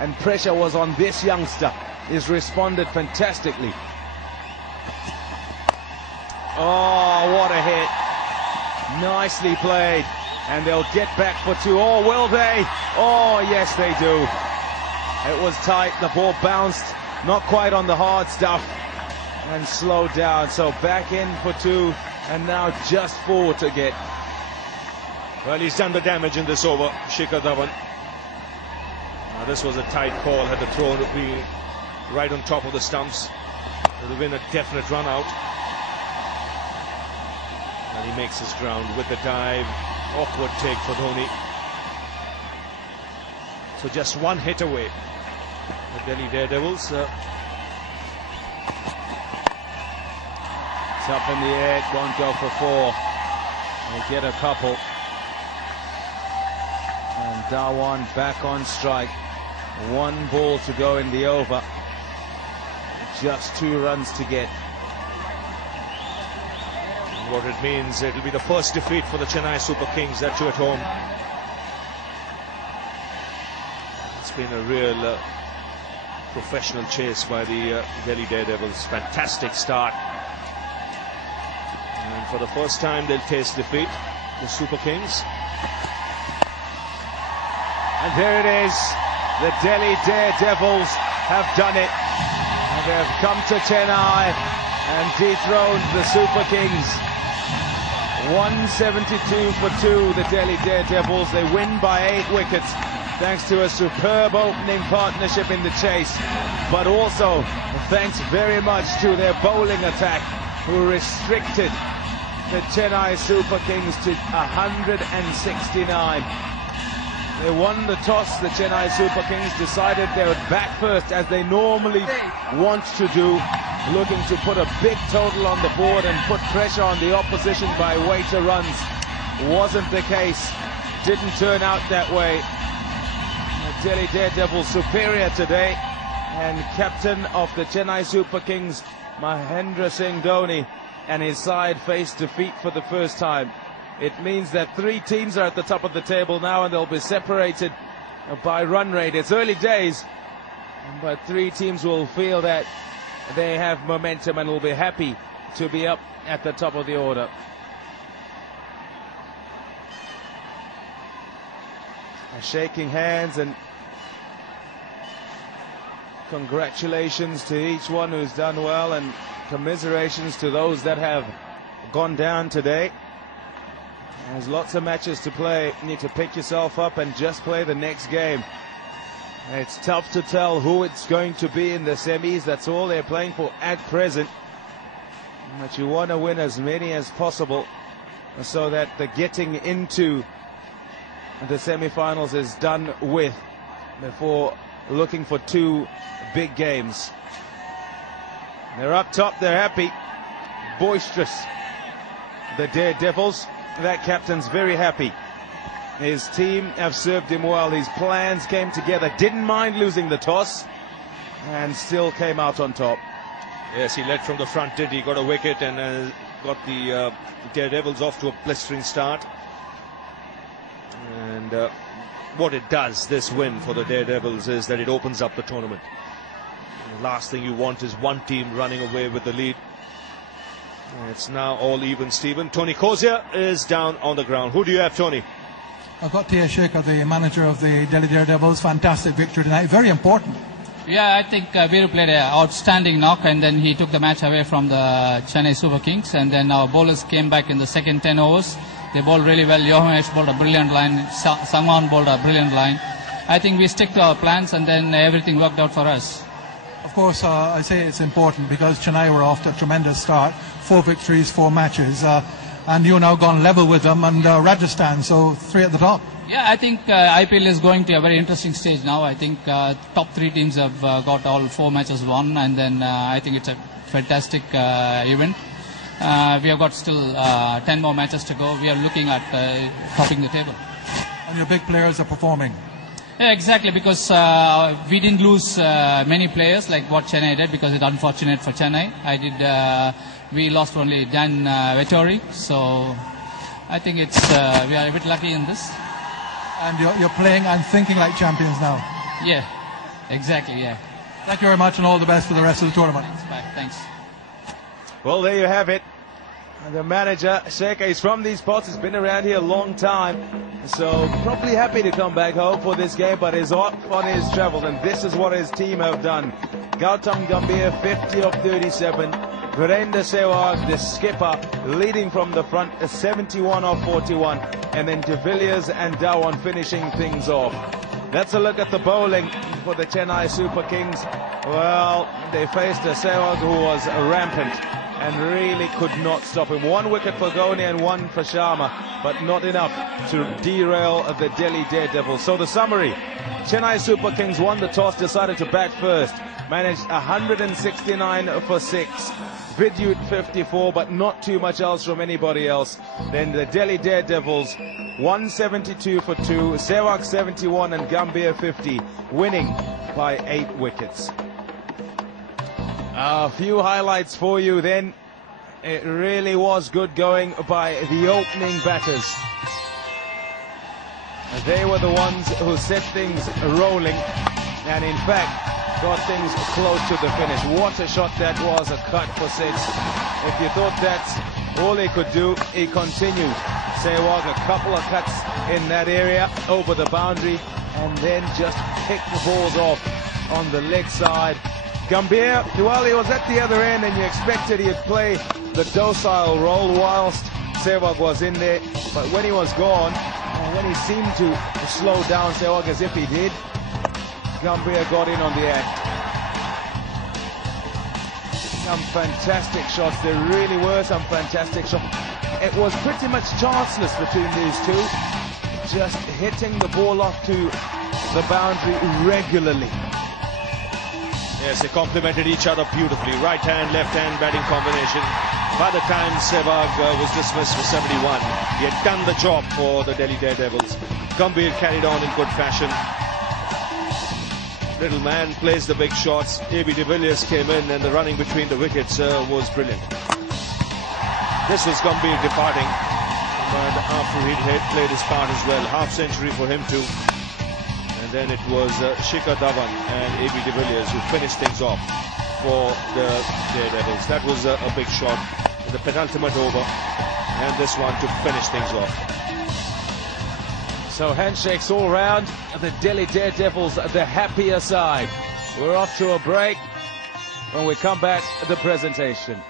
and pressure was on this youngster. He's responded fantastically. Oh, what a hit. Nicely played. And they'll get back for two. Oh, will they? Oh, yes, they do. It was tight. The ball bounced, not quite on the hard stuff, and slowed down. So back in for two, and now just four to get. Well, he's done the damage in this over, Shikhar Dhawan. Now, this was a tight call. Had the throw been right on top of the stumps, it would have been a definite run out. And he makes his ground with the dive. Awkward take for Dhoni. So just one hit away. The Delhi Daredevils. It's up in the air, it won't go for four. They get a couple. And Dhawan back on strike. One ball to go in the over. Just 2 runs to get. And what it means, it'll be the first defeat for the Chennai Super Kings, that too at home. It's been a real professional chase by the Delhi Daredevils. Fantastic start. And for the first time, they'll taste defeat, the Super Kings. And there it is. The Delhi Daredevils have done it. And they've come to Chennai and dethroned the Super Kings. 172 for 2, the Delhi Daredevils. They win by 8 wickets thanks to a superb opening partnership in the chase. But also thanks very much to their bowling attack, who restricted the Chennai Super Kings to 169. They won the toss. The Chennai Super Kings decided they would bat first, as they normally want to do, looking to put a big total on the board and put pressure on the opposition by way to runs. Wasn't the case. Didn't turn out that way. The Delhi Daredevils superior today, and captain of the Chennai Super Kings, Mahendra Singh Dhoni, and his side faced defeat for the first time. It means that 3 teams are at the top of the table now, and they'll be separated by run rate. It's early days, but 3 teams will feel that they have momentum and will be happy to be up at the top of the order. Shaking hands and congratulations to each one who's done well, and commiserations to those that have gone down today. There's lots of matches to play. You need to pick yourself up and just play the next game. It's tough to tell who it's going to be in the semis. That's all they're playing for at present. But you want to win as many as possible so that the getting into the semi-finals is done with before looking for 2 big games. They're up top, they're happy, boisterous. The Daredevils, that captain's very happy. His team have served him well. His plans came together, didn't mind losing the toss, and still came out on top. Yes, he led from the front, did he? Got a wicket and got the Daredevils off to a blistering start. And what it does, this win for the Daredevils, is that it opens up the tournament. The last thing you want is one team running away with the lead. It's now all even, Stephen. Tony Kozia is down on the ground. Who do you have, Tony? I've got T.S. Shikhar, the manager of the Delhi Daredevils. Fantastic victory tonight. Very important. Yeah, I think Viru played an outstanding knock, and then he took the match away from the Chennai Super Kings. And then our bowlers came back in the second 10 overs. They bowled really well. Yohanesh bowled a brilliant line. Sangwan bowled a brilliant line. I think we stick to our plans, and then everything worked out for us. Of course, I say it's important because Chennai were off to a tremendous start. 4 victories, 4 matches. And you've now gone level with them, and Rajasthan, so 3 at the top. Yeah, I think IPL is going to a very interesting stage now. I think top 3 teams have got all 4 matches won, and then I think it's a fantastic event. We have got still 10 more matches to go. We are looking at topping the table. And your big players are performing. Yeah, exactly, because we didn't lose many players like what Chennai did, because it's unfortunate for Chennai. We lost only Dan Vettori, so I think it's we are a bit lucky in this. And you're playing and thinking like champions now. Yeah. Exactly, yeah. Thank you very much and all the best for the rest of the tournament. Thanks. Well, there you have it. The manager, Sheikh, he's from these parts, he's been around here a long time, so probably happy to come back home for this game, but he's off on his travels, and this is what his team have done. Gautam Gambhir, 50 of 37. Virender Sehwag, the skipper, leading from the front, 71 of 41. And then De Villiers and Dhawan finishing things off. Let's a look at the bowling for the Chennai Super Kings. Well, they faced a Sehwag who was rampant and really could not stop him. 1 wicket for Ghoni and 1 for Sharma, but not enough to derail the Delhi Daredevils. So the summary: Chennai Super Kings won the toss, decided to bat first, managed 169 for 6. Vidyut 54, but not too much else from anybody else. Then the Delhi Daredevils 172 for 2, Sehwag 71 and Gambhir 50, winning by 8 wickets. A few highlights for you then. It really was good going by the opening batters. They were the ones who set things rolling and in fact got things close to the finish. What a shot that was, a cut for 6. If you thought that's all he could do, he continued. Sehwag a couple of cuts in that area over the boundary and then just picked the balls off on the leg side. Gambhir, well, he was at the other end and you expected he'd play the docile role whilst Sehwag was in there, but when he was gone, and when he seemed to slow down Sehwag as if he did, Gambhir got in on the act. Some fantastic shots. There really were some fantastic shots. It was pretty much chanceless between these two, just hitting the ball off to the boundary regularly. Yes, they complemented each other beautifully. Right hand, left hand batting combination. By the time Sehwag was dismissed for 71, he had done the job for the Delhi Daredevils. Gambhir carried on in good fashion. Little man plays the big shots. A.B. de Villiers came in and the running between the wickets was brilliant. This was Gambhir departing, but after he'd played his part as well. Half century for him too. And then it was Shikhar Dhawan and A.B. de Villiers who finished things off for the Daredevils. That was a big shot in the penultimate over, and this one to finish things off. So handshakes all round. The Delhi Daredevils, the happier side. We're off to a break. When we come back, the presentation.